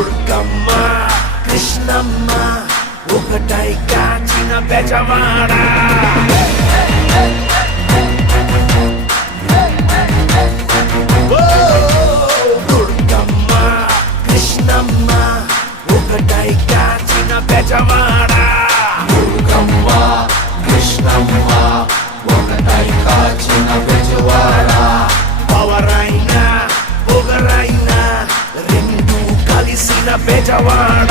దుర్గమ్మ కృష్ణమ్మ ఒకటై కాచిన బెజవాడ దుర్గమ్మ కృష్ణమ్మ ఒకటై కాచిన బెజవాడ దుర్గమ్మ కృష్ణమ్మ ఒకటై కాచిన బెజవాడ పవరైనా పొగరైనా రెండు కలిసిన బెజవాడ